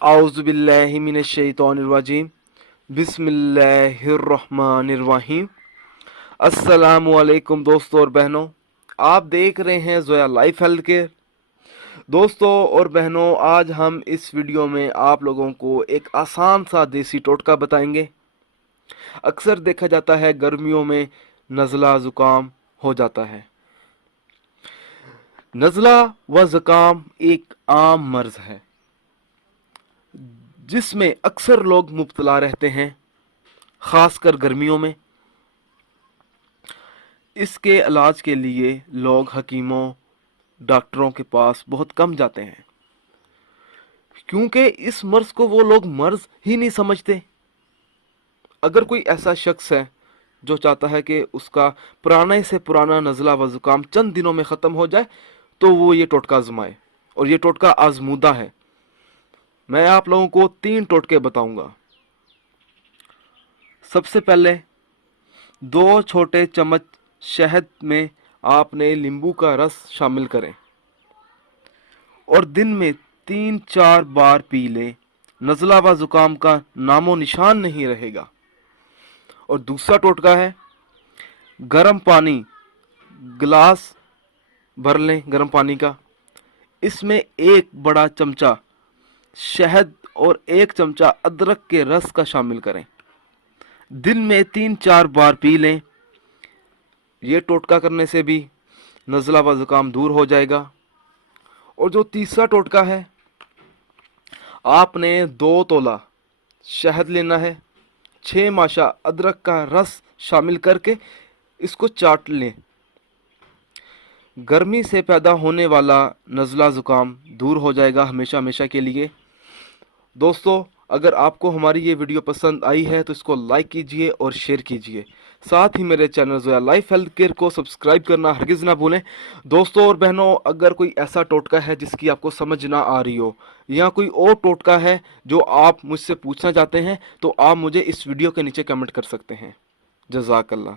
आउज़ुबिल्लाहि मिनश्शैतानिर्रजीम बिस्मिल्लाहिर्रहमानिर्रहीम। अस्सलामु अलैकुम दोस्तों और बहनों, आप देख रहे हैं ज़ोया लाइफ हेल्थ केयर। दोस्तों और बहनों, आज हम इस वीडियो में आप लोगों को एक आसान सा देसी टोटका बताएंगे। अक्सर देखा जाता है गर्मियों में नज़ला ज़ुकाम हो जाता है। नज़ला व ज़ुकाम एक आम मर्ज़ है जिसमें अक्सर लोग मुब्तला रहते हैं, ख़ासकर गर्मियों में। इसके इलाज के लिए लोग हकीमों, डॉक्टरों के पास बहुत कम जाते हैं, क्योंकि इस मर्ज़ को वो लोग मर्ज़ ही नहीं समझते। अगर कोई ऐसा शख्स है जो चाहता है कि उसका पुराने से पुराना नज़ला व ज़ुकाम चंद दिनों में ख़त्म हो जाए, तो वो ये टोटका आजमाए। और ये टोटका आजमूदा है। मैं आप लोगों को 3 टोटके बताऊंगा। सबसे पहले 2 छोटे चम्मच शहद में आपने नींबू का रस शामिल करें और दिन में 3-4 बार पी लें। नज़ला व ज़ुकाम का नामो निशान नहीं रहेगा। और दूसरा टोटका है, गर्म पानी गिलास भर लें गर्म पानी का, इसमें 1 बड़ा चमचा शहद और 1 चमचा अदरक के रस का शामिल करें। दिन में 3-4 बार पी लें। ये टोटका करने से भी नज़ला व ज़ुकाम दूर हो जाएगा। और जो तीसरा टोटका है, आपने 2 तोला शहद लेना है, 6 माशा अदरक का रस शामिल करके इसको चाट लें। गर्मी से पैदा होने वाला नज़ला ज़ुकाम दूर हो जाएगा हमेशा हमेशा के लिए। दोस्तों, अगर आपको हमारी ये वीडियो पसंद आई है तो इसको लाइक कीजिए और शेयर कीजिए। साथ ही मेरे channel Zoya life health care को सब्सक्राइब करना हरगिज़ ना भूलें। दोस्तों और बहनों, अगर कोई ऐसा टोटका है जिसकी आपको समझ ना आ रही हो, या कोई और टोटका है जो आप मुझसे पूछना चाहते हैं, तो आप मुझे इस वीडियो के नीचे कमेंट कर सकते हैं। जज़ाकल्लाह।